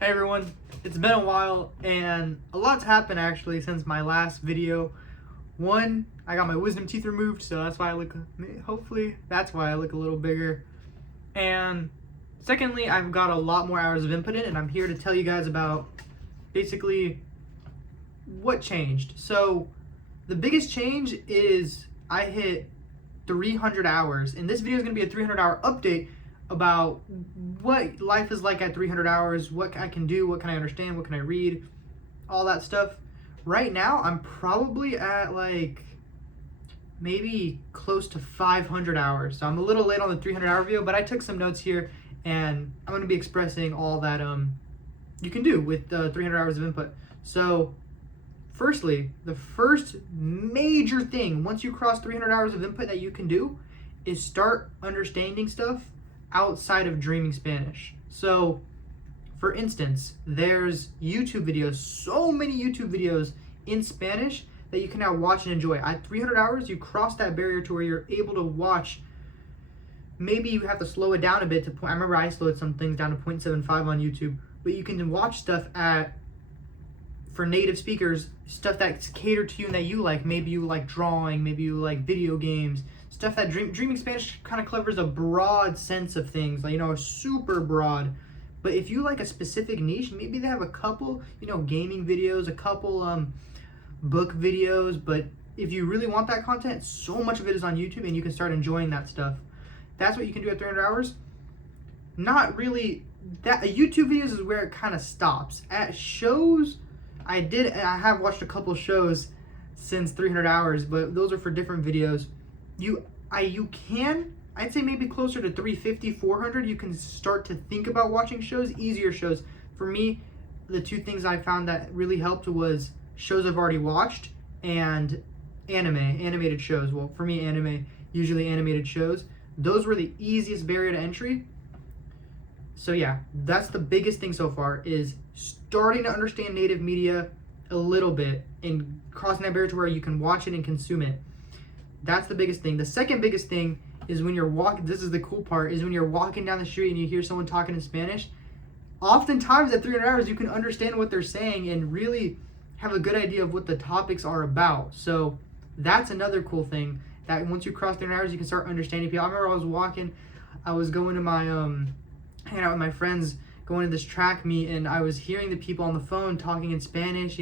Hey everyone, it's been a while and a lot's happened actually since my last video. One, I got my wisdom teeth removed, so that's why I look, hopefully that's why I look a little bigger. And secondly, I've got a lot more hours of input in, and I'm here to tell you guys about basically what changed. So the biggest change is I hit 300 hours, and this video is going to be a 300-hour update about what life is like at 300 hours, what I can do, what can I understand, what can I read, all that stuff. Right now, I'm probably at like maybe close to 500 hours. So I'm a little late on the 300-hour video, but I took some notes here, and I'm going to be expressing all that you can do with 300 hours of input. So firstly, the first major thing once you cross 300 hours of input that you can do is start understanding stuff outside of Dreaming Spanish. So, for instance, there's YouTube videos, so many YouTube videos in Spanish that you can now watch and enjoy. At 300 hours, you cross that barrier to where you're able to watch. Maybe you have to slow it down a bit I remember I slowed some things down to 0.75 on YouTube, but you can watch stuff for native speakers, stuff that's catered to you and that you like. Maybe you like drawing, maybe you like video games, stuff that Dreaming Spanish kind of covers a broad sense of things, like, super broad. But if you like a specific niche, maybe they have a couple, gaming videos, a couple book videos. But if you really want that content, so much of it is on YouTube, and you can start enjoying that stuff. That's what you can do at 300 hours. Not really. That YouTube videos is where it kind of stops. At shows, I have watched a couple shows since 300 hours, but those are for different videos. I'd say maybe closer to 350, 400, you can start to think about watching shows, easier shows. For me, the two things I found that really helped was shows I've already watched and animated shows. Well, for me, usually animated shows. Those were the easiest barrier to entry. So yeah, that's the biggest thing so far, is starting to understand native media a little bit and crossing that barrier to where you can watch it and consume it. That's the biggest thing. The second biggest thing is when you're walking, this is the cool part, is when you're walking down the street and you hear someone talking in Spanish. Oftentimes at 300 hours, you can understand what they're saying and really have a good idea of what the topics are about. So that's another cool thing, that once you cross 300 hours, you can start understanding people. I remember I was walking, I was going to my, hanging out with my friends, going to this track meet, and I was hearing the people on the phone talking in Spanish,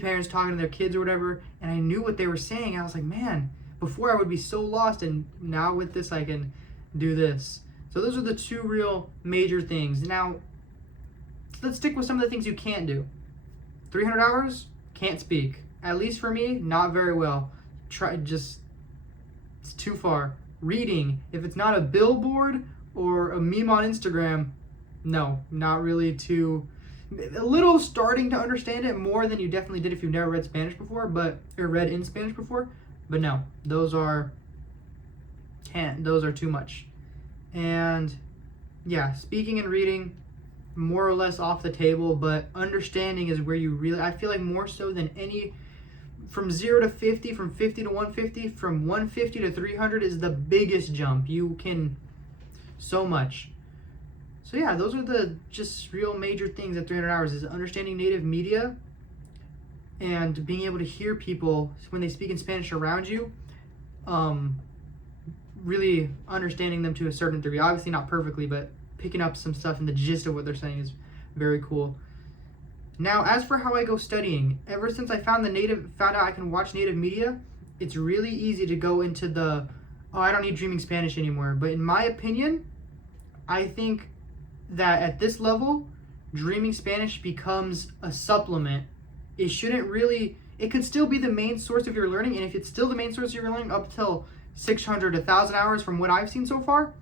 parents talking to their kids or whatever, and I knew what they were saying. I was like, man, before I would be so lost, and now with this I can do this. So those are the two real major things. Now, let's stick with some of the things you can't do. 300 hours, can't speak. At least for me, not very well. It's too far. Reading, if it's not a billboard or a meme on Instagram, no, not really too. A little starting to understand it more than you definitely did if you've never read Spanish before, or read in Spanish before. But no, those are too much. And yeah, speaking and reading, more or less off the table, but understanding is where you really, I feel like more so than any, from 0 to 50, from 50 to 150, from 150 to 300 is the biggest jump. You can, so much. So yeah, those are the just real major things at 300 hours, is understanding native media and being able to hear people when they speak in Spanish around you, really understanding them to a certain degree. Obviously not perfectly, but picking up some stuff and the gist of what they're saying is very cool. Now, as for how I go studying, ever since I found out I can watch native media, it's really easy to go into I don't need Dreaming Spanish anymore. But in my opinion, I think that at this level, Dreaming Spanish becomes a supplement. It could still be the main source of your learning, and if it's still the main source of your learning up till 600, 1,000 hours from what I've seen so far,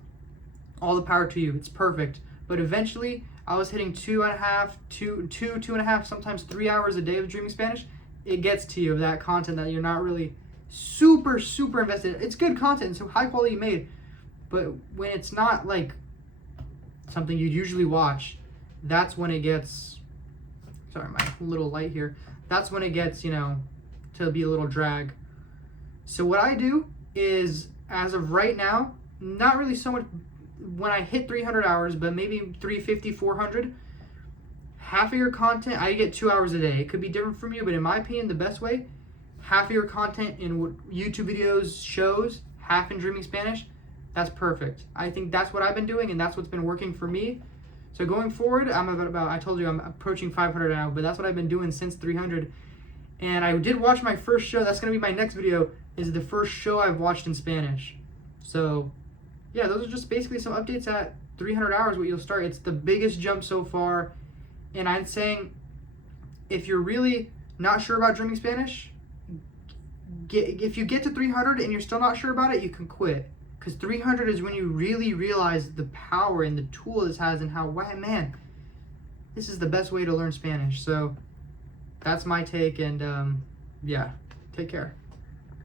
all the power to you. It's perfect. But eventually, I was hitting 2.5, sometimes 3 hours a day of Dreaming Spanish. It gets to you of that content that you're not really super, super invested in. It's good content, so high quality made. But when it's not like something you'd usually watch, that's when it gets, sorry, my little light here. That's when it gets, to be a little drag. So what I do is, as of right now, not really so much when I hit 300 hours, but maybe 350, 400, half of your content, I get 2 hours a day. It could be different from you, but in my opinion, the best way, half of your content in YouTube videos, shows, half in Dreaming Spanish, that's perfect. I think that's what I've been doing, and that's what's been working for me. So going forward, I'm about I told you I'm approaching 500 now, but that's what I've been doing since 300. And I did watch my first show. That's going to be my next video, is the first show I've watched in Spanish. So yeah, those are just basically some updates at 300 hours, what you'll start. It's the biggest jump so far. And I'm saying, if you're really not sure about Dreaming Spanish, if you get to 300 and you're still not sure about it, you can quit. Because 300 is when you really realize the power and the tool this has, and how, wow, man, this is the best way to learn Spanish. So that's my take, and yeah, take care.